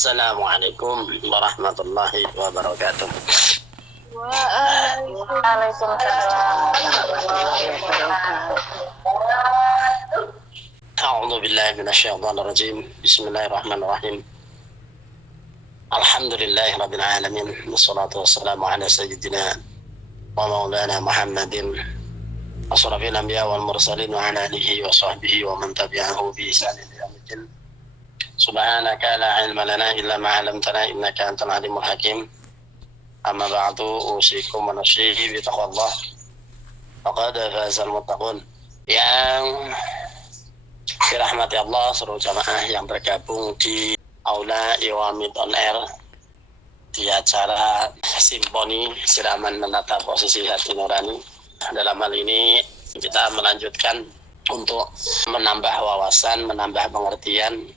Assalamualaikum warahmatullahi wabarakatuh. Waalaikumsalam warahmatullahi wabarakatuh. A'udzu billahi minasyaitonir rajim. Bismillahirrahmanirrahim. Alhamdulillahirabbil alamin. Wassalatu wassalamu ala sayyidina wa maulana Muhammadin asyrafil anbiya wal mursalin wa ala alihi wa sahbihi wa man tabi'ahu bi ihsan ila yaumil. Subhanaka la ilma lana illa ma 'allamtana innaka antal alimul hakim. Amma ba'du, usikum wa nafsi bi taqwallah. Faqad fazal muttaqun. Yang dirahmati Allah, seluruh jamaah yang bergabung di Aula Iwamid On Air di acara Simponi Siraman Menata Posisi Hati Nurani. Dalam hal ini kita melanjutkan untuk menambah wawasan, menambah pengertian,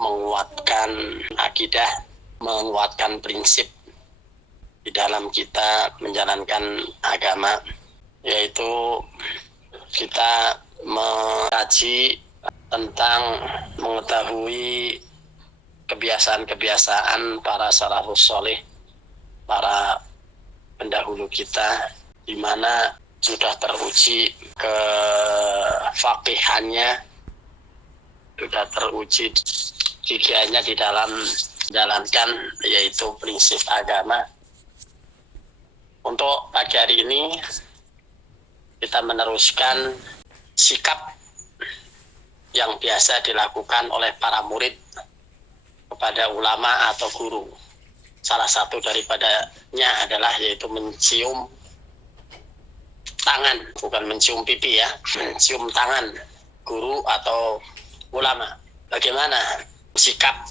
menguatkan akidah, menguatkan prinsip di dalam kita menjalankan agama, yaitu kita mengkaji tentang mengetahui kebiasaan-kebiasaan para salafus soleh, para pendahulu kita, di mana sudah teruji kefaqihannya, sudah teruji gigihannya di dalam menjalankan yaitu prinsip agama. Untuk pagi hari ini kita meneruskan sikap yang biasa dilakukan oleh para murid kepada ulama atau guru. Salah satu daripadanya adalah yaitu mencium tangan, bukan mencium pipi ya, mencium tangan guru atau ulama. Bagaimana sikap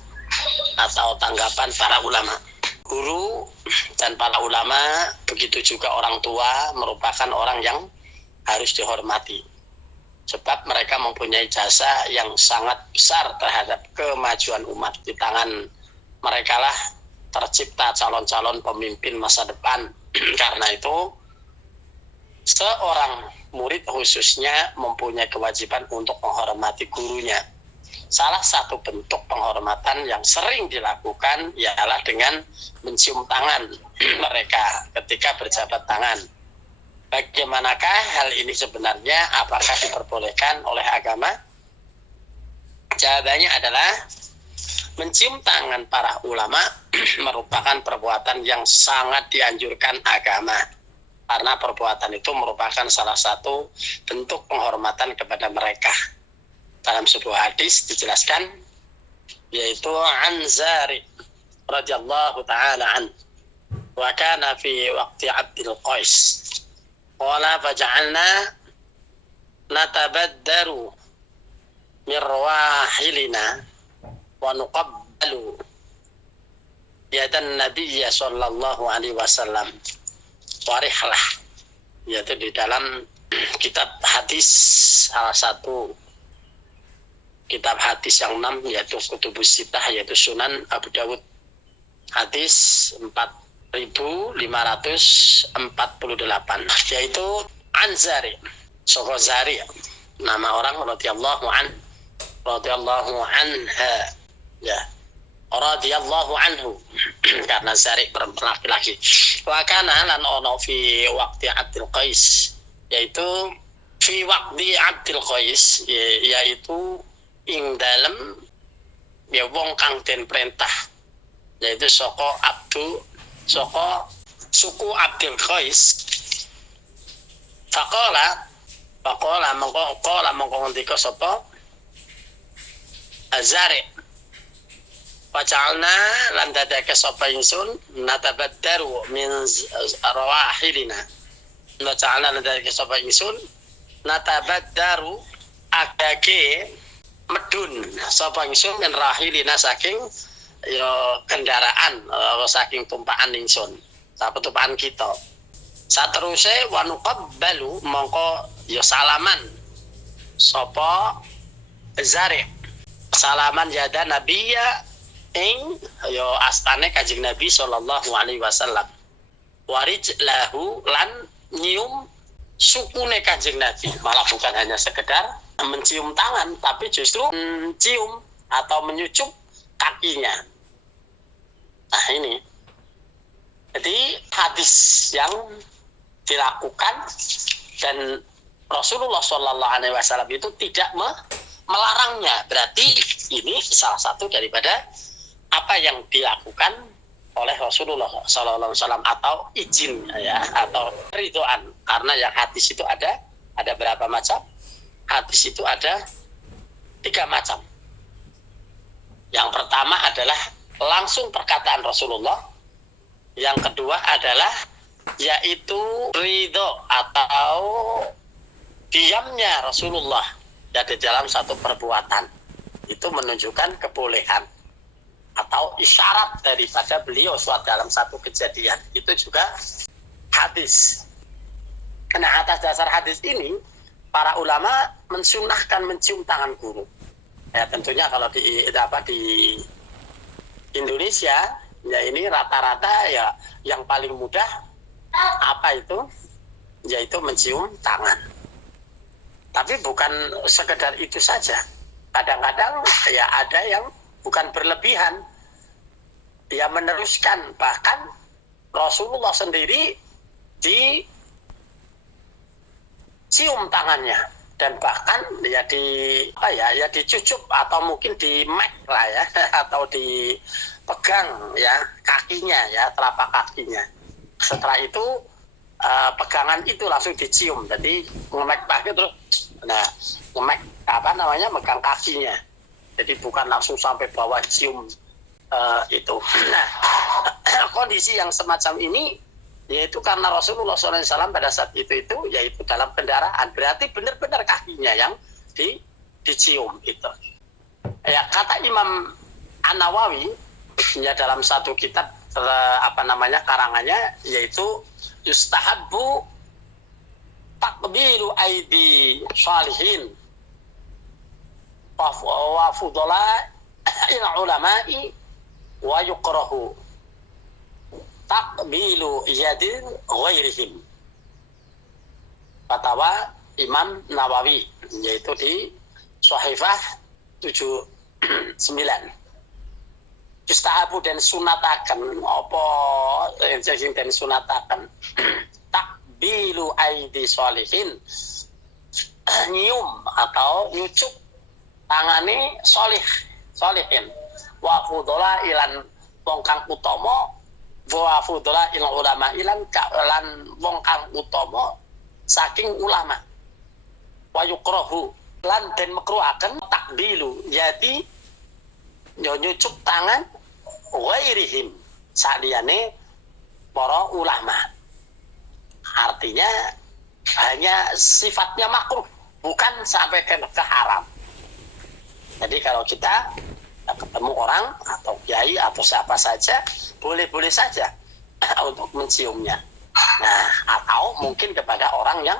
atau tanggapan para ulama? Guru dan para ulama, begitu juga orang tua, merupakan orang yang harus dihormati. Sebab mereka mempunyai jasa yang sangat besar terhadap kemajuan umat. Di tangan mereka lah tercipta calon-calon pemimpin masa depan. Karena itu, seorang murid khususnya mempunyai kewajiban untuk menghormati gurunya. Salah satu bentuk penghormatan yang sering dilakukan ialah dengan mencium tangan mereka ketika berjabat tangan. Bagaimanakah hal ini sebenarnya? Apakah diperbolehkan oleh agama? Jawabannya adalah mencium tangan para ulama merupakan perbuatan yang sangat dianjurkan agama. Karena perbuatan itu merupakan salah satu bentuk penghormatan kepada mereka. Dalam sebuah hadis dijelaskan, yaitu an Zari radhiyallahu ta'ala an, wa kana fi waqti Abdul Qais qala faja'alna natabaddaru min rawahilina wa nuqabbalu yadan nabiyya sallallahu alaihi wasallam warihlah. Yaitu di dalam kitab hadis, salah satu kitab hadis yang 6 yaitu Kutubus Sittah, yaitu Sunan Abu Dawud, hadis 4548, yaitu Anzari Soghozari, nama orang radhiyallahu anha ya, radhiyallahu anhu karena Zari perempuan laki-laki. Wa kana lan ono fi waqti Abdul Qais, yaitu fi waqti Abdul Qais, yaitu ing dalem ya wong kang den perintah, yaitu saka suku Abdul Qais. Faqala mongko ngendika sapa Azari, waja'alna lan dadake sapa ingsun natabaddaru min rawahilina, waja'alna lan dadake sapa ingsun natabaddaru agake medun sapa ingsun min rahilina saking ya kendaraan, saking tumpakan ingsun, sapa tumpakan kita. Sateruse wa nuqabbalu mongko ya salaman sapa Zari, salaman yada nabiyya ing ya astane Kanjeng Nabi sallallahu alaihi wasallam, warijlahu lan nyium sukune Kanjeng Nabi. Malah bukan hanya sekedar mencium tangan, tapi justru mencium atau menyucup kakinya. Nah ini, jadi hadis yang dilakukan dan Rasulullah Shallallahu Alaihi Wasallam itu tidak melarangnya. Berarti ini salah satu daripada apa yang dilakukan oleh Rasulullah Shallallahu Alaihi Wasallam atau izin ya atau ridhoan. Karena yang hadis itu ada berapa macam? Hadis itu ada 3 macam. Yang pertama adalah langsung perkataan Rasulullah. Yang kedua adalah yaitu ridho atau diamnya Rasulullah di dalam satu perbuatan. Itu menunjukkan kebolehan atau isyarat daripada beliau dalam satu kejadian. Itu juga hadis. Karena atas dasar hadis ini para ulama mensunahkan mencium tangan guru. Ya tentunya kalau di Indonesia ya ini rata-rata ya yang paling mudah apa itu? Yaitu mencium tangan. Tapi bukan sekedar itu saja. Kadang-kadang ya ada yang bukan berlebihan. Dia meneruskan, bahkan Rasulullah sendiri dicium tangannya dan bahkan ya dicucup atau mungkin di mek lah ya atau dipegang ya kakinya ya telapak kakinya. Setelah itu pegangan itu langsung dicium. Jadi ngemek pakai terus ngemek megang kakinya. Jadi bukan langsung sampai bawah cium itu. Nah, kondisi yang semacam ini yaitu karena Rasulullah SAW pada saat itu yaitu dalam kendaraan, berarti benar-benar kakinya yang dicium itu. Ya kata Imam An-Nawawi ya dalam satu kitab karangannya yaitu yustahabbu takbilu aidi shalihin wa fudala ulama'i wa yukrahu takbilu yadin ghairihim. Fatwa Imam Nawawi yaitu di Shahifah 79. Yustahabu dan sunatakan apa yang dan sunatakan takbilu aidi sholihin, nyium atau nyucuk tangani sholihin wa fudola ilan wong kang utama wa fudola ilan ulama ilan wong kang utama saking ulama wa yukrahu lan den makruhaken takbilu jadi nyucuk tangan ghairihim saliyane para ulama. Artinya hanya sifatnya makruh, bukan sampai ke haram. Jadi kalau kita ketemu orang atau kiai atau siapa saja, boleh-boleh saja untuk menciumnya. Nah, atau mungkin kepada orang yang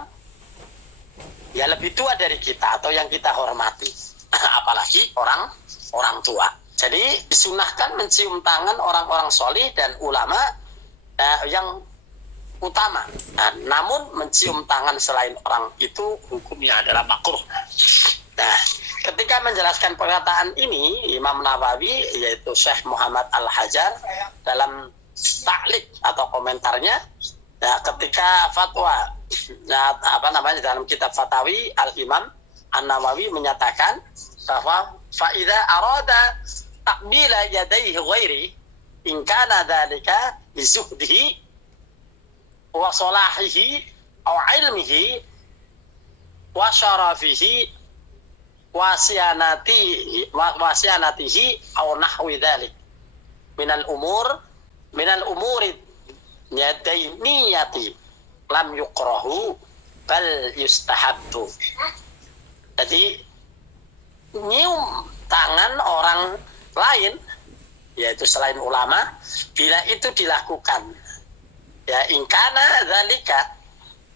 ya lebih tua dari kita atau yang kita hormati, apalagi orang tua. Jadi disunahkan mencium tangan orang-orang solih dan ulama yang utama. Nah, namun mencium tangan selain orang itu hukumnya adalah makruh. Nah, ketika menjelaskan pernyataan ini, Imam Nawawi yaitu Syekh Muhammad Al-Hajar dalam ta'liq atau komentarnya, nah, ketika fatwa dalam kitab Fatawi Al-Imam An-Nawawi menyatakan bahwa fa'idha arada takbila yadaihi ghairi in kana dhalika bizuhdihi wa salahihi aw ilmihi wa syarafihi wa siyanatihi aw nahwi dhalik minal umuri yadainiyati lam yukrahu bal yustahabbu. Jadi nyium tangan orang lain yaitu selain ulama bila itu dilakukan ya ingkana zalika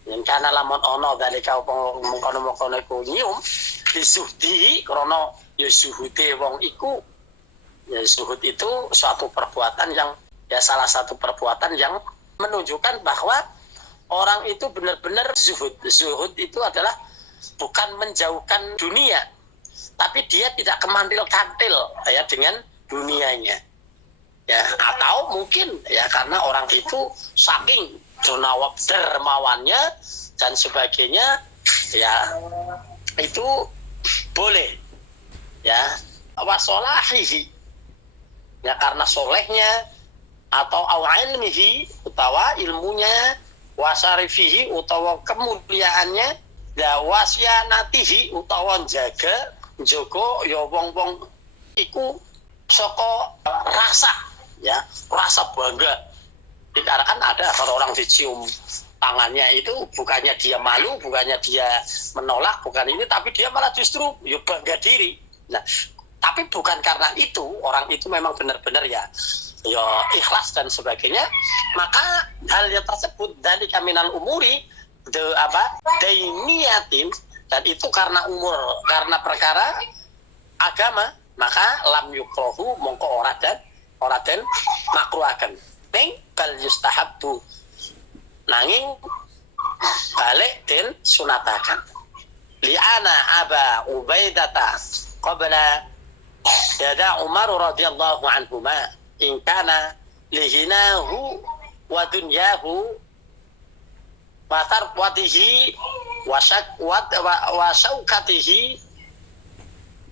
ingkana lamun ono zalika mengkono-mengkono iku nyium disuhdi krana ya suhude wong iku ya suhud itu suatu perbuatan yang ya salah satu perbuatan yang menunjukkan bahwa orang itu benar-benar zuhud. Zuhud itu adalah bukan menjauhkan dunia, tapi dia tidak kemantil-kantil ya dengan dunianya. Ya, atau mungkin ya karena orang itu saking dermawannya dan sebagainya, ya itu boleh ya wasolahihi, ya karena solehnya, atau ilmihi utawa ilmunya, wasarifihi utawa kemuliaannya, ya wasyanatihi utawa jaga joko ya wong-wong iku saka rasa bangga. Tidak kan ada kalau orang dicium tangannya itu bukannya dia malu, bukannya dia menolak, bukan ini, tapi dia malah justru ya bangga diri. Nah, tapi bukan karena itu orang itu memang benar-benar ya ikhlas dan sebagainya, maka hal yang tersebut dari kaminal umuri dainiyatin, dan itu karena perkara agama, maka lam yukrohu mongko ora dan makruhaken ning bal yustahabbu, nanging balik den sunatakan. Li'ana Aba Ubaidata qabla yada Umar radhiyallahu anhuma in kana lihinahu wa dunyahu wa tarqatihi wa syaukatihi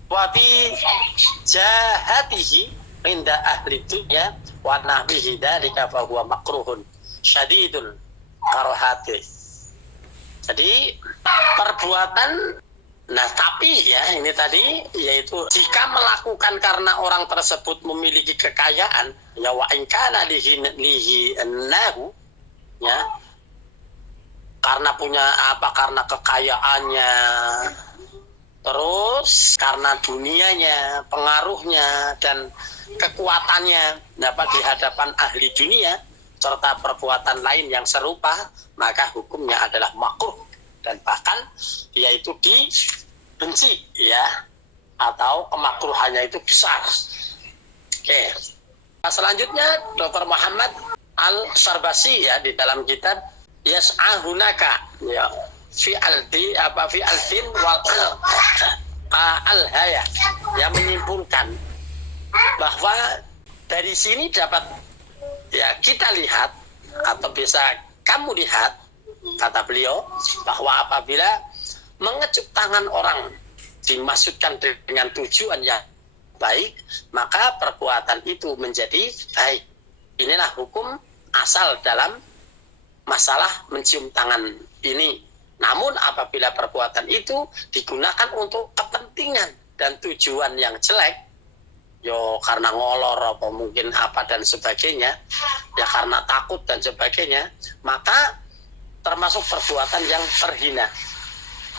wa bi jahatihi inda ahli dunya wa nahbihi dzalika fa huwa makruhun syadidul karahati. Jadi perbuatan, nah tapi ya ini tadi yaitu jika melakukan karena orang tersebut memiliki kekayaan, ya wa in kana lihinahu, ya karena punya karena kekayaannya, terus karena dunianya, pengaruhnya dan kekuatannya dapat di hadapan ahli dunia serta perbuatan lain yang serupa, maka hukumnya adalah makruh dan bahkan dia itu dibenci ya, atau kemakruhannya itu besar. Oke. Selanjutnya Dr. Muhammad Al-Sarbasi ya di dalam kitab Yas'ahunaka ya fi aldin wal al-haya yang menyimpulkan bahwa dari sini dapat ya kita lihat atau bisa kamu lihat, kata beliau, bahwa apabila mengecup tangan orang dimaksudkan dengan tujuan yang baik, maka perbuatan itu menjadi baik. Inilah hukum asal dalam masalah mencium tangan ini. Namun apabila perbuatan itu digunakan untuk kepentingan dan tujuan yang jelek, karena ngolor apa mungkin apa dan sebagainya, ya karena takut dan sebagainya, maka termasuk perbuatan yang terhina.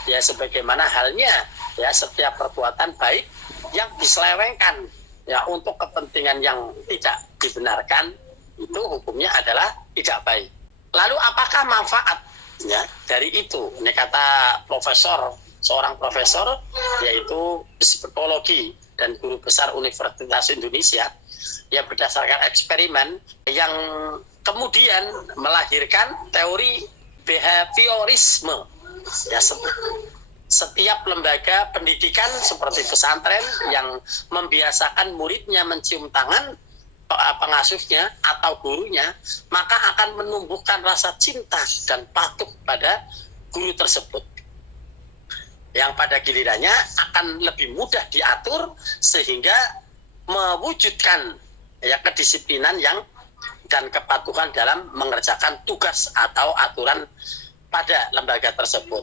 Ya sebagaimana halnya ya setiap perbuatan baik yang diselewengkan ya untuk kepentingan yang tidak dibenarkan, itu hukumnya adalah tidak baik. Lalu apakah manfaat ya dari itu? Ini kata seorang profesor yaitu psikologi dan guru besar Universitas Indonesia, yang berdasarkan eksperimen yang kemudian melahirkan teori behaviorisme. Ya, setiap lembaga pendidikan seperti pesantren yang membiasakan muridnya mencium tangan pengasuhnya atau gurunya, maka akan menumbuhkan rasa cinta dan patuh pada guru tersebut, yang pada gilirannya akan lebih mudah diatur sehingga mewujudkan ya kedisiplinan dan kepatuhan dalam mengerjakan tugas atau aturan pada lembaga tersebut.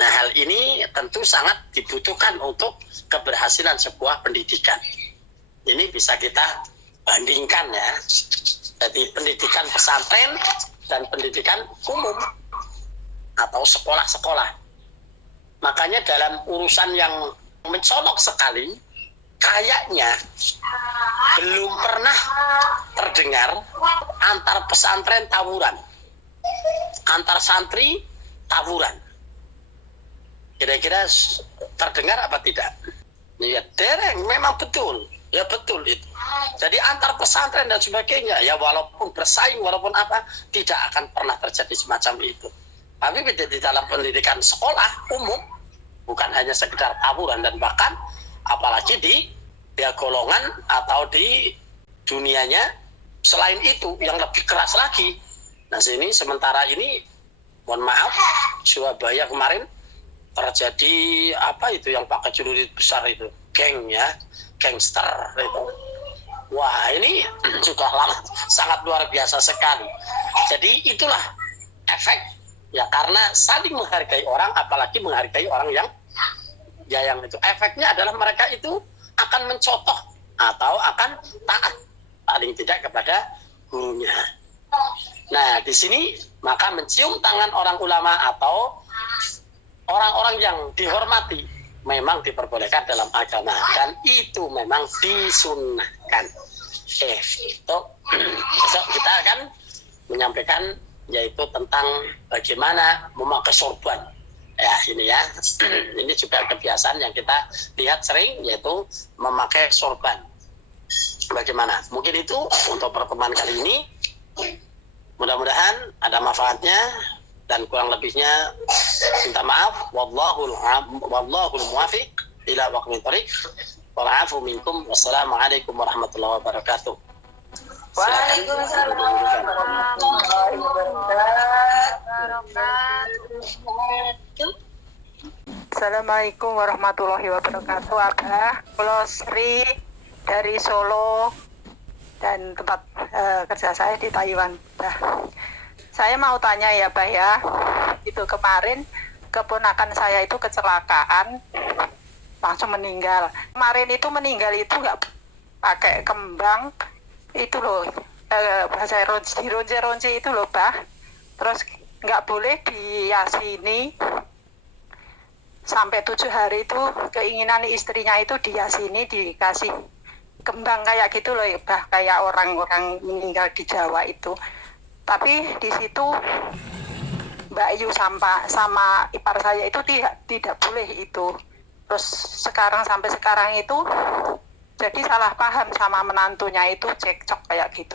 Nah, hal ini tentu sangat dibutuhkan untuk keberhasilan sebuah pendidikan. Ini bisa kita bandingkan ya. Jadi pendidikan pesantren dan pendidikan umum atau sekolah-sekolah. Makanya dalam urusan yang mencolok sekali, kayaknya belum pernah terdengar antar pesantren tawuran, antar santri tawuran. Kira-kira terdengar apa tidak? Ya dereng, memang betul. Ya betul itu. Jadi antar pesantren dan sebagainya, ya walaupun bersaing, walaupun apa, tidak akan pernah terjadi semacam itu. Tapi di dalam pendidikan sekolah umum, bukan hanya sekedar tawuran, dan bahkan apalagi di dia golongan atau di dunianya selain itu yang lebih keras lagi. Nah sini sementara ini mohon maaf Surabaya kemarin terjadi apa itu yang pakai celurit besar itu, geng ya, gangster itu. Wah ini sudah lama sangat luar biasa sekali. Jadi itulah efek ya, karena saling menghargai orang, apalagi menghargai orang yang itu efeknya adalah mereka itu akan mencontoh atau akan taat paling tidak kepada gurunya. Nah di sini maka mencium tangan orang ulama atau orang-orang yang dihormati memang diperbolehkan dalam agama dan itu memang disunnahkan. Itu besok kita akan menyampaikan yaitu tentang bagaimana memakai sorban. Ya ini ya, ini juga kebiasaan yang kita lihat sering yaitu memakai sorban. Bagaimana? Mungkin itu untuk pertemuan kali ini. Mudah-mudahan ada manfaatnya dan kurang lebihnya minta maaf. Wallahul muwaffiq ila aqwamit thoriq. Wa'afu minkum. Wassalamualaikum warahmatullahi wabarakatuh. Waalaikumsalam warahmatullahi wabarakatuh. Assalamualaikum warahmatullahi wabarakatuh. Abah, Pulau Sri dari Solo dan tempat kerja saya di Taiwan. Nah, saya mau tanya ya, Bah ya. Itu kemarin keponakan saya itu kecelakaan, langsung meninggal. Kemarin itu meninggal itu nggak pakai kembang, itu loh bahasa ronce itu loh, Bah. Terus nggak boleh diyasini sampai 7 hari itu, keinginan istrinya itu diyasini dikasih kembang kayak gitu loh, Bah, kayak orang-orang meninggal di Jawa itu. Tapi di situ Mbak Ayu sama ipar saya itu tidak boleh itu. Terus sampai sekarang itu jadi salah paham sama menantunya itu, cekcok kayak gitu.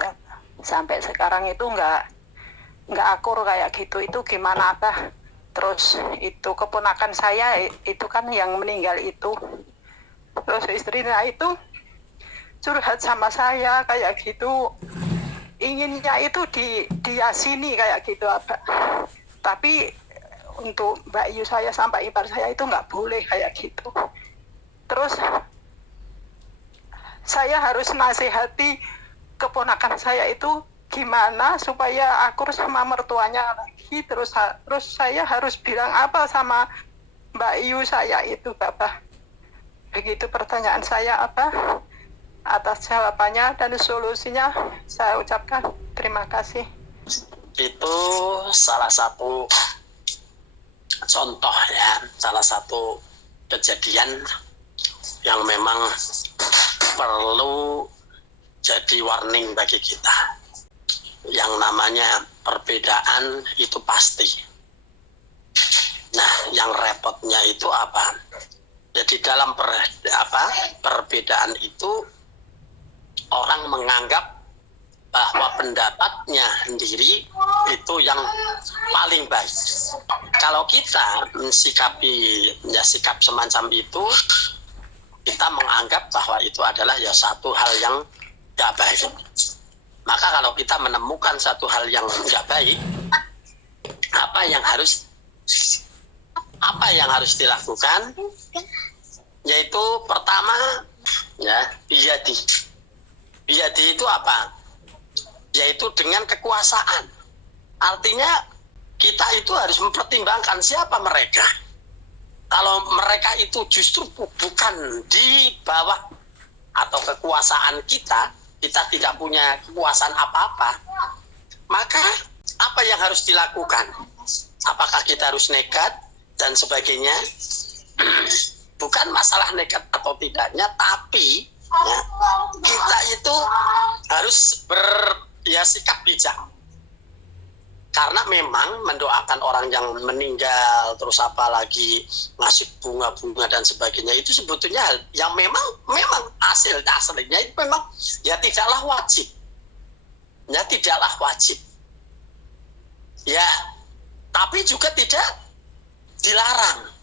Sampai sekarang itu nggak akur kayak gitu. Itu gimana, Bah? Terus itu keponakan saya itu kan yang meninggal itu. Terus istrinya itu curhat sama saya kayak gitu. Inginnya itu diyasini kayak gitu, Abah. Tapi untuk Mbak Yu saya sampai ipar saya itu nggak boleh kayak gitu. Terus saya harus nasihati keponakan saya itu gimana supaya akur sama mertuanya lagi. Terus saya harus bilang apa sama Mbak Yu saya itu, Bapak. Begitu pertanyaan saya, apa? Atas jawabannya dan solusinya saya ucapkan terima kasih. Itu salah satu contoh ya, salah satu kejadian yang memang perlu jadi warning bagi kita. Yang namanya perbedaan itu pasti. Nah, yang repotnya itu apa? Jadi dalam perbedaan itu orang menganggap bahwa pendapatnya sendiri itu yang paling baik. Kalau kita mensikapi sikap semacam itu, kita menganggap bahwa itu adalah ya satu hal yang tidak baik. Maka kalau kita menemukan satu hal yang tidak baik, apa yang harus dilakukan? Yaitu pertama ya biyadi. Biyadi itu apa? Yaitu dengan kekuasaan. Artinya kita itu harus mempertimbangkan siapa mereka. Kalau mereka itu justru bukan di bawah atau kekuasaan kita tidak punya kekuasaan apa-apa, maka apa yang harus dilakukan? Apakah kita harus nekat dan sebagainya? Bukan masalah nekat atau tidaknya, tapi ya, kita itu harus sikap bijak. Karena memang mendoakan orang yang meninggal, terus apalagi ngasih bunga-bunga dan sebagainya, itu sebetulnya hal yang memang aslinya itu memang ya tidaklah wajib. Ya tidaklah wajib. Ya, tapi juga tidak dilarang.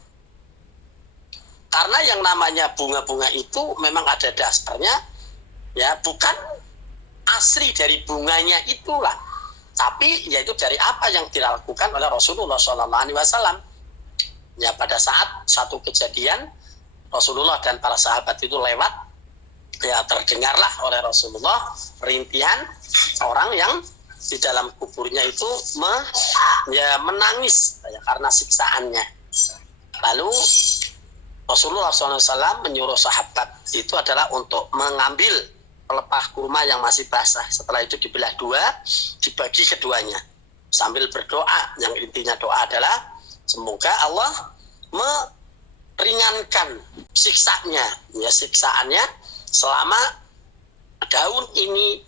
Karena yang namanya bunga-bunga itu memang ada dasarnya, ya bukan asli dari bunganya itulah, tapi yaitu dari apa yang dilakukan oleh Rasulullah SAW. Ya pada saat satu kejadian Rasulullah dan para sahabat itu lewat, ya terdengarlah oleh Rasulullah rintihan orang yang di dalam kuburnya itu menangis ya, karena siksaannya. Lalu Rasulullah SAW menyuruh sahabat itu adalah untuk mengambil pelepah kurma yang masih basah. Setelah itu dibelah dua, dibagi keduanya sambil berdoa. Yang intinya doa adalah semoga Allah meringankan siksaannya selama daun ini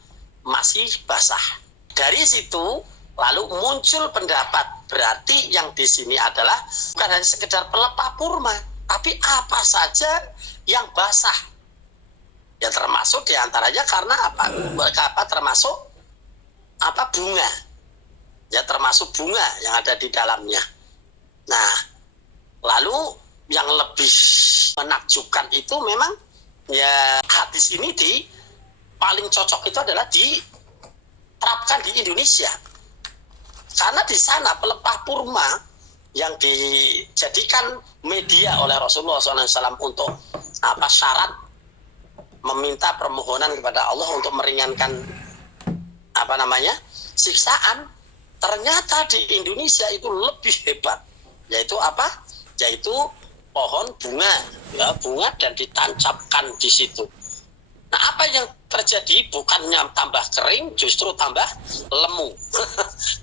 masih basah. Dari situ lalu muncul pendapat, berarti yang di sini adalah bukan hanya sekedar pelepah kurma, tapi apa saja yang basah. Ya termasuk diantaranya karena termasuk bunga. Ya termasuk bunga yang ada di dalamnya. Nah, lalu yang lebih menakjubkan itu memang ya hadis ini paling cocok itu adalah diterapkan di Indonesia. Karena di sana pelepah kurma yang dijadikan media oleh Rasulullah SAW untuk syarat meminta permohonan kepada Allah untuk meringankan siksaan, ternyata di Indonesia itu lebih hebat, yaitu yaitu pohon bunga, ya bunga dan ditancapkan di situ. Nah, apa yang terjadi? Bukannya tambah kering, justru tambah lemu.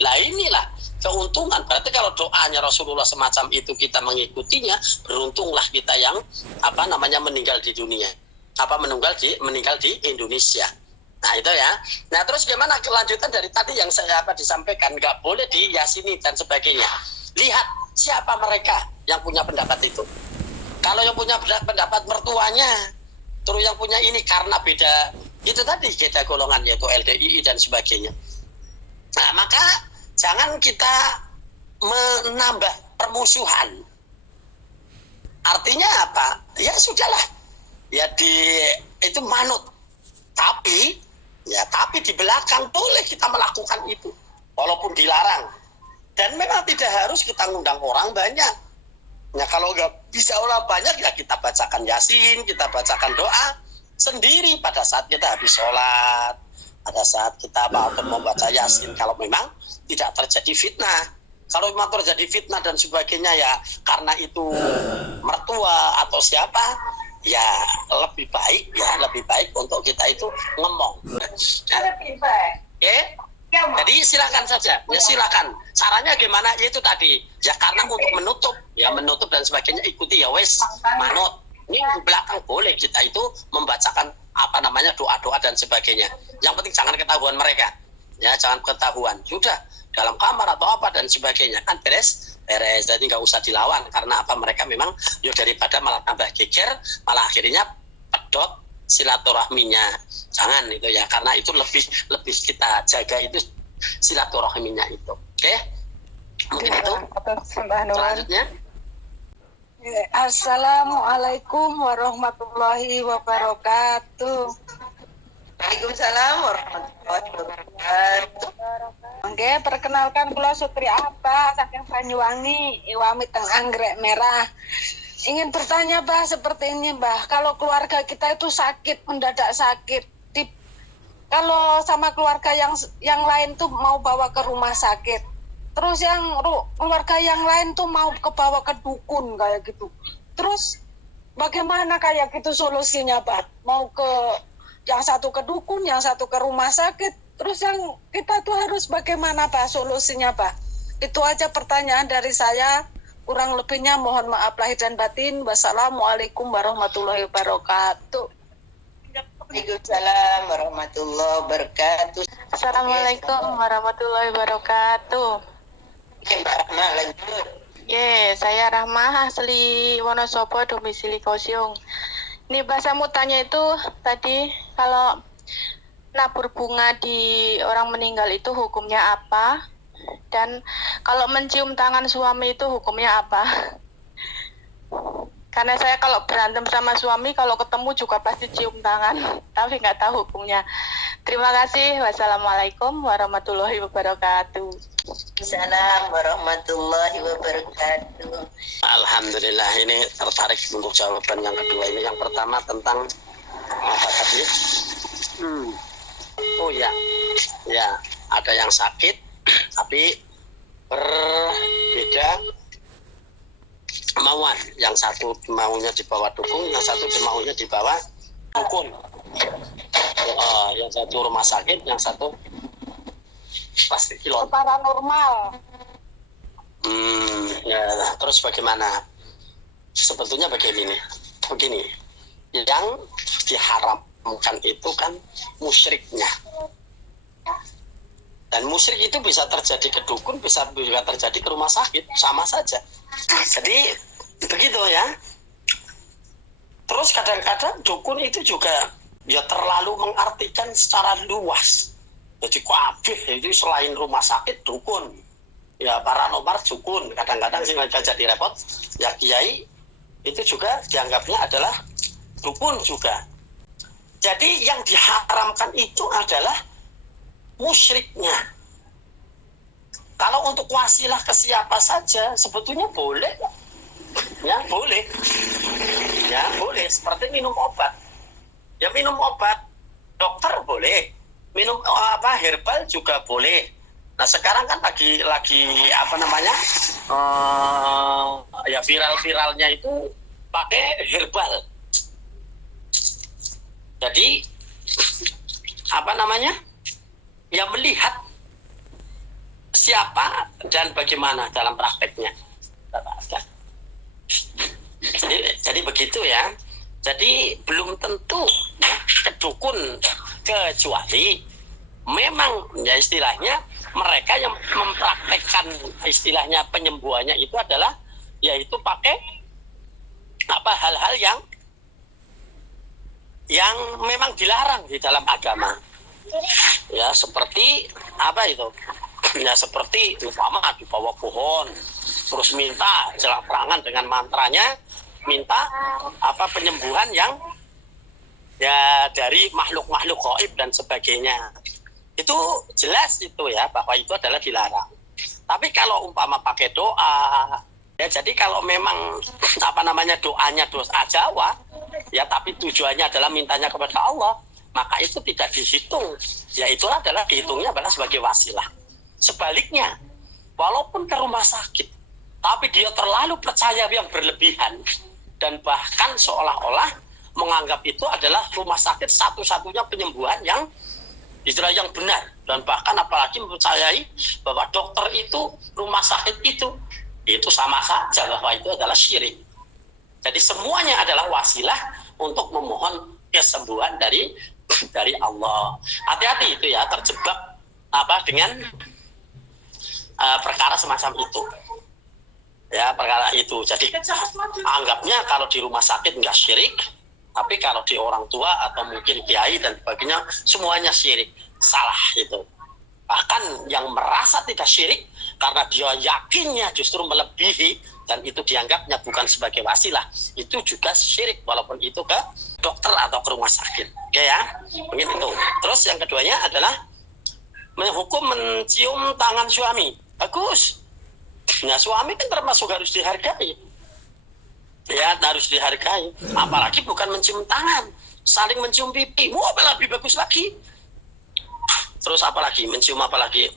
Lah inilah keuntungan. Berarti kalau doanya Rasulullah semacam itu kita mengikutinya, beruntunglah kita yang meninggal di dunia. Meninggal di Indonesia. Nah itu ya. Nah terus gimana kelanjutan dari tadi yang saya disampaikan, nggak boleh diyasini dan sebagainya. Lihat siapa mereka yang punya pendapat itu. Kalau yang punya pendapat mertuanya, terus yang punya ini karena beda itu tadi, beda golongan yaitu LDII dan sebagainya. Nah maka jangan kita menambah permusuhan. Artinya apa? Ya sudahlah, ya itu manut. Tapi di belakang boleh kita melakukan itu, walaupun dilarang. Dan memang tidak harus kita ngundang orang banyak. Nah kalau nggak bisa orang banyak ya kita bacakan Yasin, kita bacakan doa sendiri pada saat kita habis sholat, pada saat kita mau membaca Yasin. Kalau memang tidak terjadi fitnah, kalau memang terjadi fitnah dan sebagainya ya karena itu mertua atau siapa, ya lebih baik untuk kita itu ngomong. Lebih baik. Oke? Jadi silakan saja, ya silakan. Caranya gimana? Ya itu tadi, ya karena untuk menutup dan sebagainya ikuti ya wes manut. Ini di belakang boleh kita itu membacakan doa-doa dan sebagainya. Yang penting jangan ketahuan mereka, ya jangan ketahuan. Sudah dalam kamar atau apa dan sebagainya kan beres. Jadi nggak usah dilawan karena mereka memang daripada malah tambah geger, malah akhirnya pedot silaturahminya. Jangan itu ya, karena itu lebih kita jaga itu silaturahminya itu. Oke? Mungkin itu. Selanjutnya. Assalamualaikum warahmatullahi wabarakatuh. Waalaikumsalam warahmatullahi wabarakatuh. Oke, perkenalkan kula Sutri Abah saking Banyuwangi, Iwami teng Anggrek Merah. Ingin bertanya, Mbah, seperti ini, Mbah. Kalau keluarga kita itu sakit, mendadak sakit, kalau sama keluarga yang lain tuh mau bawa ke rumah sakit, terus keluarga yang lain tuh mau bawa ke dukun kayak gitu. Terus bagaimana kayak gitu solusinya, Mbah? Mau ke yang satu ke dukun, yang satu ke rumah sakit, terus yang kita tuh harus bagaimana, Pak, solusinya, Pak? Itu aja pertanyaan dari saya. Kurang lebihnya mohon maaf lahir dan batin. Wassalamualaikum warahmatullahi wabarakatuh. Waalaikumsalam warahmatullahi wabarakatuh. Assalamualaikum warahmatullahi wabarakatuh. Mbak Rahma lanjut. Saya Rahma, asli Wonosobo, domisili Kosyung. Ini bahasa mau tanya itu tadi, kalau nabur bunga di orang meninggal itu hukumnya apa? Dan kalau mencium tangan suami itu hukumnya apa? Karena saya kalau berantem sama suami, kalau ketemu juga pasti cium tangan, tapi nggak tahu hukumnya. Terima kasih. Wassalamualaikum warahmatullahi wabarakatuh. Assalamualaikum warahmatullahi wabarakatuh. Alhamdulillah, ini tertarik untuk jawaban yang kedua ini. Yang pertama tentang apa tadi? Oh ya, ya ada yang sakit, tapi berbeda kemauan. Yang satu maunya di bawah dukun, yang satu maunya di bawah dukun. Yang satu rumah sakit, yang satu pasti pilot. Paranormal. Ya, terus bagaimana? Sebetulnya begini, yang diharamkan itu kan musyriknya. Dan musyrik itu bisa terjadi ke dukun, bisa juga terjadi ke rumah sakit, sama saja. Jadi begitu ya. Terus kadang-kadang dukun itu juga ya terlalu mengartikan secara luas. Jadi kabeh itu selain rumah sakit dukun, ya paranormal dukun. Kadang-kadang sih mereka jadi repot. Ya kiai itu juga dianggapnya adalah dukun juga. Jadi yang diharamkan itu adalah musyriknya. Kalau untuk wasilah ke siapa saja sebetulnya boleh, ya boleh, seperti minum obat. Ya minum obat dokter boleh, minum herbal juga boleh. Nah sekarang kan lagi apa namanya ya viralnya itu pakai herbal. Jadi apa namanya ya melihat siapa dan bagaimana dalam prakteknya. Jadi begitu ya. Jadi belum tentu ya, ke dukun, kecuali memang ya istilahnya mereka yang mempraktekkan istilahnya penyembuhannya itu adalah yaitu pakai apa hal-hal yang memang dilarang di dalam agama. Ya seperti apa itu? Ya seperti umpama di bawah pohon terus minta jelak-perangan dengan mantranya, minta apa penyembuhan yang ya dari makhluk-makhluk gaib dan sebagainya. Itu jelas itu ya bahwa itu adalah dilarang. Tapi kalau umpama pakai doa, ya jadi kalau memang apa namanya doanya doa Jawa, ya tapi tujuannya adalah mintanya kepada Allah, maka itu tidak dihitung. Ya itulah adalah dihitungnya adalah sebagai wasilah. Sebaliknya, walaupun ke rumah sakit, tapi dia terlalu percaya yang berlebihan dan bahkan seolah-olah menganggap itu adalah rumah sakit satu-satunya penyembuhan yang istilah yang benar, dan bahkan apalagi mempercayai bahwa dokter itu, rumah sakit itu sama saja bahwa itu adalah syirik. Jadi semuanya adalah wasilah untuk memohon kesembuhan dari Allah. Hati-hati itu ya, terjebak apa dengan perkara semacam itu. Ya, perkara itu. Jadi anggapnya kalau di rumah sakit enggak syirik, tapi kalau di orang tua atau mungkin kiai dan sebagainya semuanya syirik. Salah itu. Bahkan yang merasa tidak syirik karena dia yakinnya justru melebihi dan itu dianggapnya bukan sebagai wasilah, itu juga syirik walaupun itu ke dokter atau ke rumah sakit. Oke ya, begitu. Terus yang keduanya adalah menghukum mencium tangan suami. Bagus. Nah suami kan termasuk harus dihargai. Ya harus dihargai. Apalagi bukan mencium tangan, saling mencium pipi. Wah lebih bagus lagi. Terus apa lagi? Mencium apa lagi?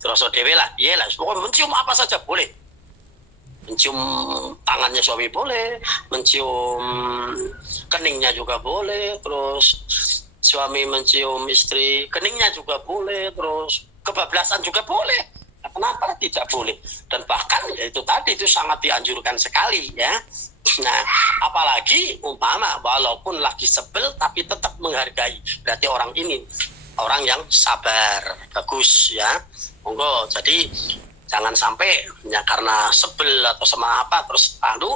Terus dewe lah. Iyalah, pokoknya mencium apa saja boleh. Mencium tangannya suami boleh, mencium keningnya juga boleh, terus suami mencium istri keningnya juga boleh, terus kebablasan juga boleh. Nah, kenapa tidak boleh? Dan bahkan ya itu tadi itu sangat dianjurkan sekali ya. Nah, apalagi umpama walaupun lagi sebel tapi tetap menghargai. Berarti orang ini orang yang sabar, bagus ya. Monggo. Jadi jangan sampai ya karena sebel atau sama apa terus lalu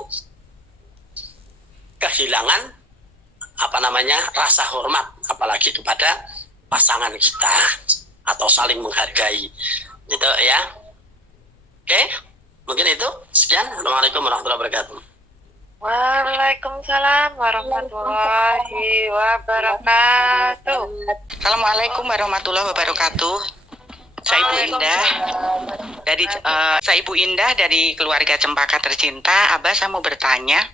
kehilangan apa namanya rasa hormat apalagi kepada pasangan kita atau saling menghargai. Gitu ya. Oke? Mungkin itu. Sekian. Assalamualaikum warahmatullahi wabarakatuh. Waalaikumsalam warahmatullahi wabarakatuh. Assalamualaikum warahmatullahi wabarakatuh. Saya Ibu Indah dari keluarga Cempaka Tercinta. Abah, saya mau bertanya.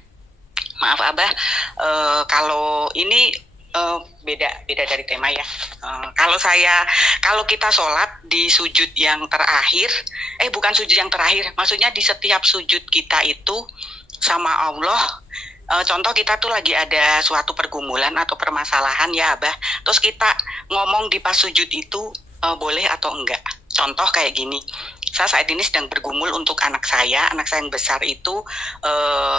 Maaf Abah, kalau ini beda dari tema ya. Kalau kita sholat di sujud yang terakhir, bukan sujud yang terakhir, maksudnya di setiap sujud kita itu sama Allah. Contoh kita tuh lagi ada suatu pergumulan atau permasalahan ya Abah, terus kita ngomong di pas sujud itu boleh atau enggak. Contoh kayak gini, saya saat ini sedang bergumul untuk anak saya yang besar itu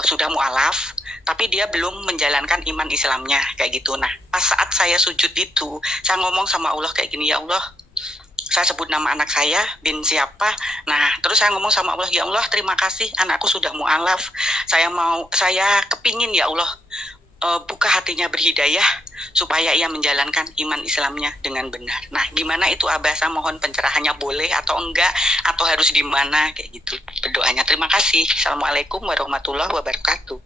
sudah mu'alaf, tapi dia belum menjalankan iman Islamnya kayak gitu. Nah, pas saat saya sujud itu, saya ngomong sama Allah kayak gini, ya Allah, saya sebut nama anak saya bin siapa. Nah, terus saya ngomong sama Allah, ya Allah, terima kasih anakku sudah mu'alaf. Saya kepingin ya Allah buka hatinya berhidayah supaya ia menjalankan iman Islamnya dengan benar. Nah, gimana itu Abah? Saya mohon pencerahannya, boleh atau enggak, atau harus di mana kayak gitu berdoanya. Terima kasih. Assalamualaikum warahmatullahi wabarakatuh.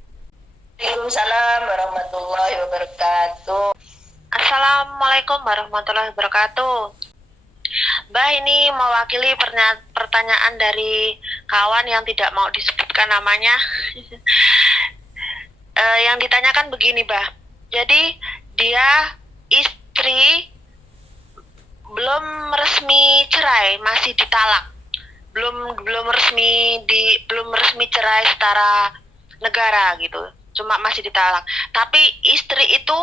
Waalaikumsalam warahmatullahi wabarakatuh. Assalamualaikum warahmatullahi wabarakatuh. Mbak, ini mewakili pertanyaan dari kawan yang tidak mau disebutkan namanya. Yang ditanyakan begini, Mbak. Jadi dia istri belum resmi cerai, masih ditalak. Belum resmi cerai secara negara gitu. Cuma masih ditalak. Tapi istri itu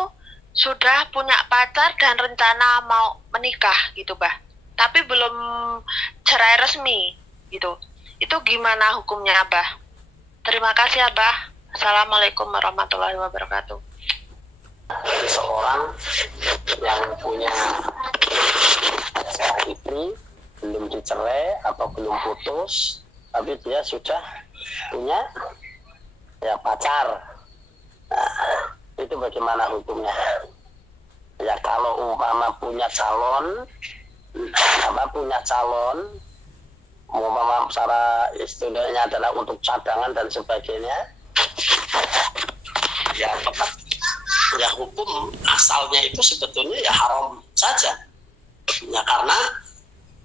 sudah punya pacar dan rencana mau menikah gitu, Mbak. Tapi belum cerai resmi gitu. Itu gimana hukumnya, Abah? Terima kasih, Abah. Assalamualaikum warahmatullahi wabarakatuh. Seorang yang punya istri belum dicerai atau belum putus, tapi dia sudah punya ya pacar. Nah, itu bagaimana hukumnya? Ya kalau umpama punya calon, umpama secara istilahnya adalah untuk cadangan dan sebagainya, ya tetap ya hukum asalnya itu sebetulnya ya haram saja ya, karena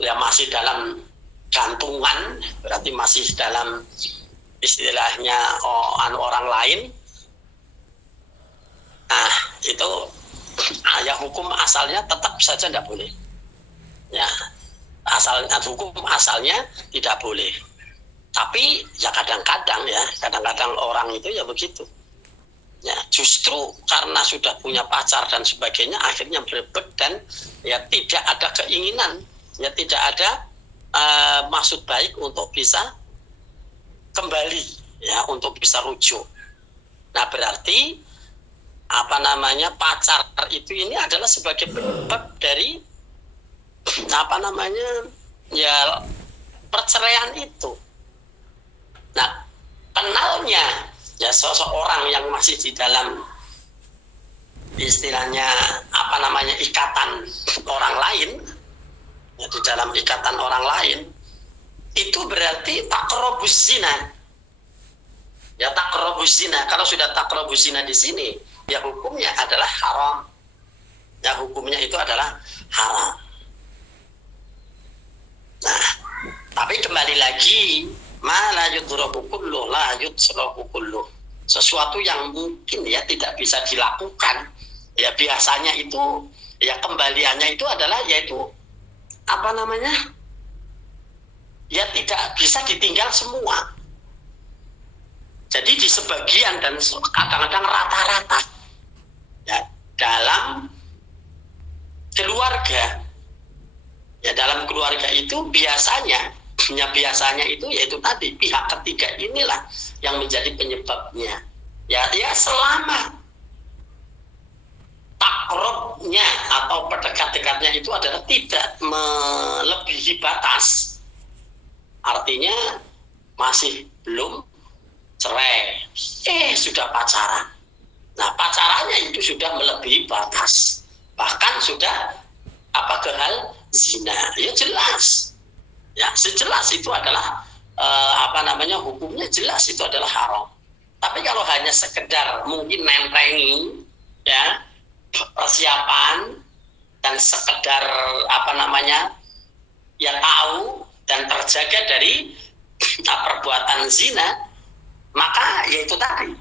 ya masih dalam gantungan, berarti masih dalam istilahnya orang lain. Nah itu ya hukum asalnya tetap saja tidak boleh ya, hukum asalnya tidak boleh. Tapi ya kadang-kadang orang itu ya begitu. Ya, justru karena sudah punya pacar dan sebagainya, akhirnya berebut dan ya tidak ada keinginan, ya tidak ada maksud baik untuk bisa kembali, ya untuk bisa rujuk. Nah berarti pacar itu ini adalah sebagai penyebab dari ya perceraian itu. Nah kenalnya ya seseorang yang masih di dalam istilahnya ikatan orang lain, ya di dalam ikatan orang lain, itu berarti takrobus zina. Ya takrobus zina. Kalau sudah takrobus zina di sini, ya hukumnya adalah haram. Ya hukumnya itu adalah haram. Nah, tapi kembali lagi, ma la yudrabu kullu la yutsrafu kullu. Sesuatu yang mungkin ya tidak bisa dilakukan, ya biasanya itu ya kembaliannya itu adalah yaitu ya tidak bisa ditinggal semua. Jadi di sebagian dan kadang-kadang rata-rata ya dalam keluarga, ya dalam keluarga itu biasanya itu yaitu tadi pihak ketiga inilah yang menjadi penyebabnya. Ya selama takrobnya atau pendekat-dekatnya itu adalah tidak melebihi batas, artinya masih belum cerai, sudah pacaran. Nah pacarannya itu sudah melebihi batas, bahkan sudah ke hal zina, ya jelas. Ya, sejelas itu adalah hukumnya jelas itu adalah haram. Tapi kalau hanya sekedar mungkin nentengi ya persiapan dan sekedar ya tahu dan terjaga dari perbuatan zina, maka ya itu tadi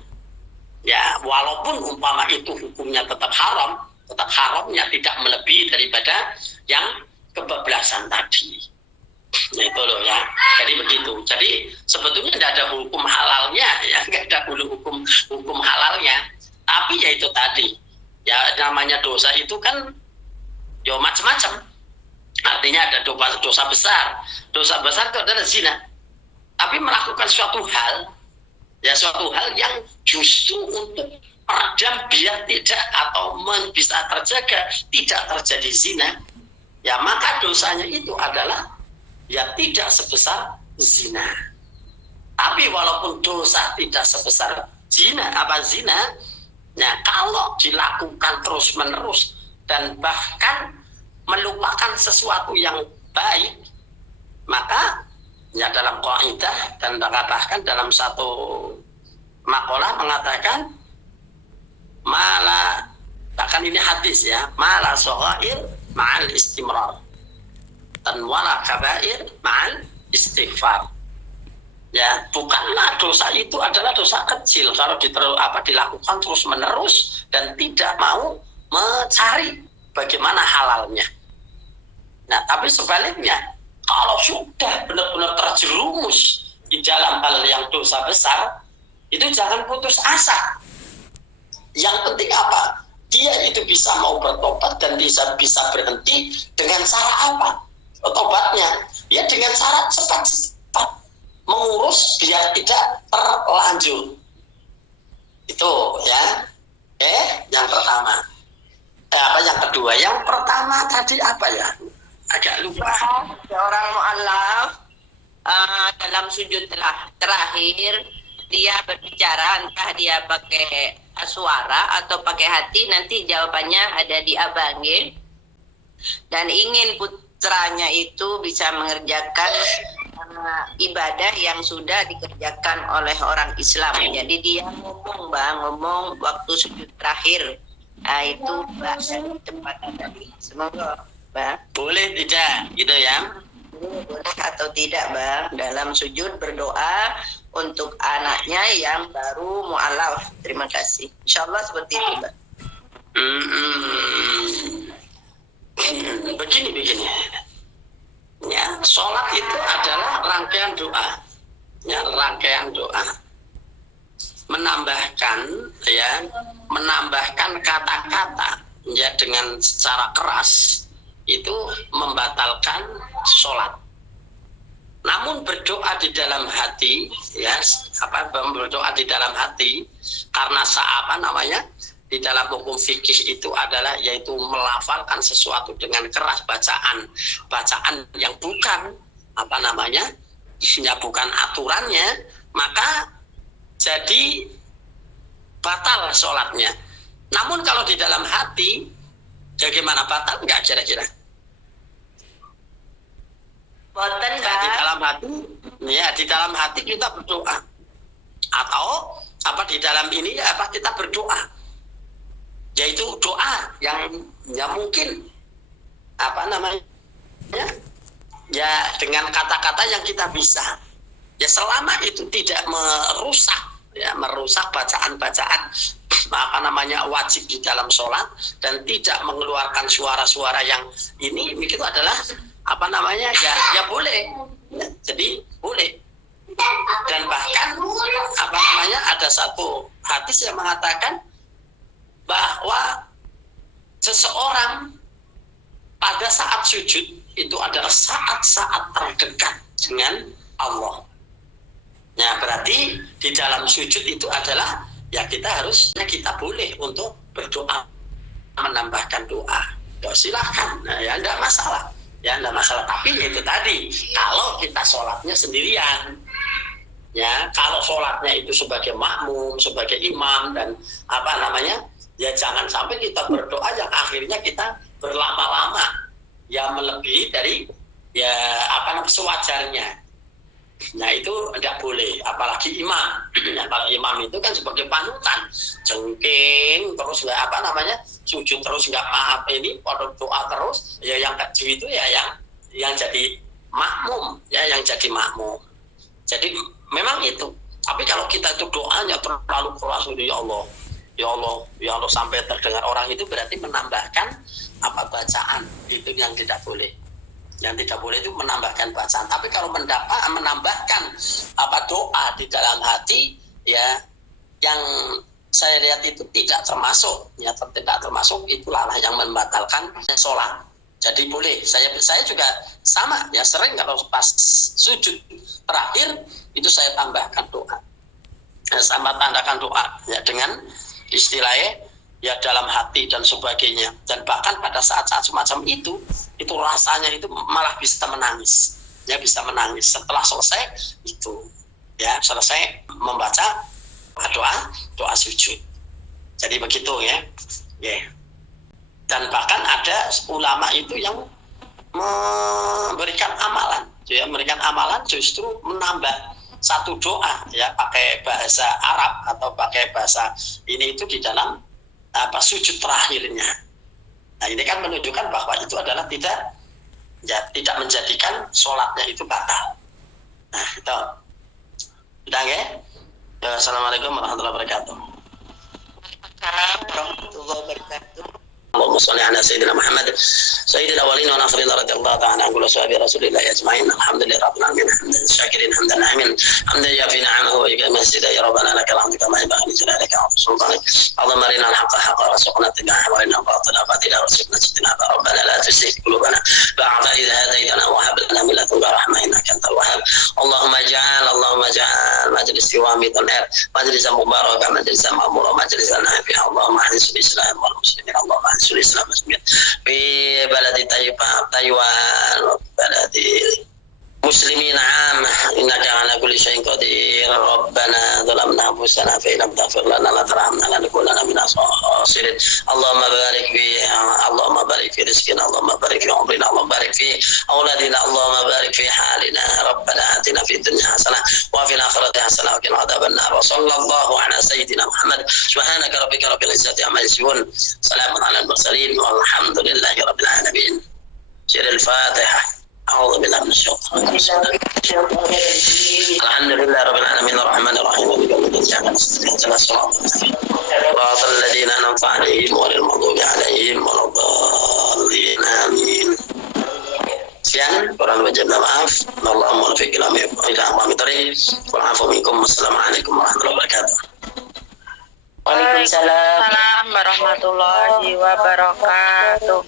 ya, walaupun umpama itu hukumnya tetap haram, tetap haramnya tidak melebihi daripada yang kebablasan tadi. Nah itu loh ya, jadi begitu. Jadi sebetulnya tidak ada hukum halalnya ya, nggak ada hukum halalnya. Tapi ya itu tadi ya, namanya dosa itu kan ya macam-macam. Artinya ada dosa besar. Dosa besar itu adalah zina. Tapi melakukan suatu hal yang justru untuk meredam biar tidak atau bisa terjaga tidak terjadi zina, ya maka dosanya itu adalah ya tidak sebesar zina. Tapi walaupun dosa tidak sebesar zina, nah kalau dilakukan terus-menerus dan bahkan melupakan sesuatu yang baik, maka ya dalam kaidah dan bahkan dalam satu makalah mengatakan bahkan ini hadis ya, mala shaghair ma'al istimrar dan wala kabair ma'al istighfar. Ya, bukanlah dosa itu adalah dosa kecil kalau dilakukan terus-menerus dan tidak mau mencari bagaimana halalnya. Nah, tapi sebaliknya, kalau sudah benar-benar terjerumus di dalam hal yang dosa besar, itu jangan putus asa. Yang penting apa? Dia itu bisa mau bertobat dan bisa berhenti dengan cara apa? Tobatnya ya dengan cara cepat-cepat mengurus biar tidak terlanjur. Itu ya. Yang pertama. Yang kedua, yang pertama tadi apa ya? Agak lupa. Seorang mu'allaf dalam sujud terakhir dia berbicara, entah dia pakai suara atau pakai hati, nanti jawabannya ada di abangnya, dan ingin putranya itu bisa mengerjakan ibadah yang sudah dikerjakan oleh orang Islam. Jadi dia ngomong waktu sujud terakhir. Nah, itu bahasa tempat tadi. Semoga Bang boleh tidak gitu ya? Boleh atau tidak Bang dalam sujud berdoa untuk anaknya yang baru mu'alaf. Terima kasih. Insyaallah seperti itu Bang. Begini ya, sholat itu adalah rangkaian doa ya, menambahkan kata-kata ya dengan secara keras itu membatalkan sholat. Namun berdoa di dalam hati ya, berdoa di dalam hati karena di dalam hukum fikih itu adalah yaitu melafalkan sesuatu dengan keras, bacaan yang bukan bukan aturannya, maka jadi batal sholatnya. Namun kalau di dalam hati, bagaimana, batal enggak kira-kira? Boten di dalam hati kita berdoa, atau di dalam ini kita berdoa, yaitu doa yang mungkin ya dengan kata-kata yang kita bisa, ya selama itu tidak merusak bacaan-bacaan wajib di dalam sholat dan tidak mengeluarkan suara-suara yang ini, itu adalah ya boleh ya, jadi boleh. Dan bahkan ada satu hadis yang mengatakan bahwa seseorang pada saat sujud itu adalah saat-saat terdekat dengan Allah. Nah, berarti di dalam sujud itu adalah ya kita boleh untuk berdoa, menambahkan doa. Ya, silahkan, ya enggak masalah. Tapi itu tadi, kalau kita sholatnya sendirian, ya kalau sholatnya itu sebagai makmum, sebagai imam dan ya jangan sampai kita berdoa yang akhirnya kita berlama-lama, ya melebihi dari ya sewajarnya. Nah itu tidak boleh, apalagi imam. Nah, kalau imam itu kan sebagai panutan, jengking terus nggak apa namanya sujud terus nggak maaf ini, pada doa terus, ya yang kecil itu ya yang jadi makmum, ya yang jadi makmum. Jadi memang itu. Tapi kalau kita itu doanya terlalu keras, ya Allah, ya Allah, ya Allah sampai terdengar orang itu berarti menambahkan apa bacaan, itu yang tidak boleh. Yang tidak boleh itu menambahkan bacaan. Tapi kalau menambahkan apa doa di dalam hati, ya yang saya lihat itu tidak termasuk, ya tidak termasuk, itulah yang membatalkan sholat. Jadi boleh. Saya juga sama, ya sering kalau pas sujud terakhir itu saya tambahkan doa, sama tandakan doa, ya dengan istilahnya ya dalam hati dan sebagainya. Dan bahkan pada saat-saat semacam itu rasanya itu malah bisa menangis, ya bisa menangis setelah selesai itu, ya selesai membaca doa sujud. Jadi begitu ya. Dan bahkan ada ulama itu yang memberikan amalan, ya memberikan amalan justru menambah satu doa, ya pakai bahasa Arab atau pakai bahasa ini itu di dalam apa sujud terakhirnya. Nah ini kan menunjukkan bahwa itu adalah tidak menjadikan sholatnya itu batal. Nah itu udah ya. Assalamualaikum warahmatullahi wabarakatuh. Warahmatullahi wabarakatuh. اللهم صل على سيدنا محمد سيد الاولين والاخرين رضي الله تعالى عن كل اصحاب رسول الله اجمعين. الحمد لله رب العالمين حمدا شاكرين حمدا ناعما حمدا يافي نعمه ويكمل مسجدا يا ربنا لك الحمد كما ينبغي لجلالك وسلطانك. اللهم ارنا الحق حقا وارزقنا اتباعه وارنا الباطل باطلا وارزقنا اجتنابه. ربنا لا تزغ قلوبنا بعد إذ هديتنا وهب لنا من لدنك رحمه انك انت الوهاب. اللهم اجعل مجلس وامض النار مجلس مبارك مجلس مأمور مجلس نافع. اللهم اعز الاسلام والمسلمين. اللهم اعز الإسلام والمسلمين في بلد تايوان وبلد مسلمين عامة إنك على كل شيء قدير. ربنا ظلمنا أنفسنا فإن لم تغفر لنا وترحمنا لنكونن من الخاسرين. اللهم بارك في رزقنا. اللهم بارك في عمرنا. اللهم بارك في أولادنا. اللهم بارك في حالنا. ربنا آتنا في الدنيا حسنة وفي الآخرة حسنة وقنا عذاب النار. وصلى الله على سيدنا محمد. سبحانك ربك رب العزة عما يصفون. سلام على المرسلين والحمد لله رب العالمين. سير الفاتحة. أعوذ بالله من الشيطان الرجيم. الحمد لله رب العالمين الرحمن الرحيم مالك يوم الدين إياك نستعين اهدنا الصراط المستقيم صراط الذين أنعمت عليهم غير المغضوب عليهم ولا الضالين آمين. Sekian kurang lebih maaf. Allahumma waffiq ila aqwamit thoriq wal 'afwu minkum. Wassalamualaikum warahmatullahi wabarakatuh. Waalaikumsalam. Waalaikumsalam warahmatullahi wabarakatuh.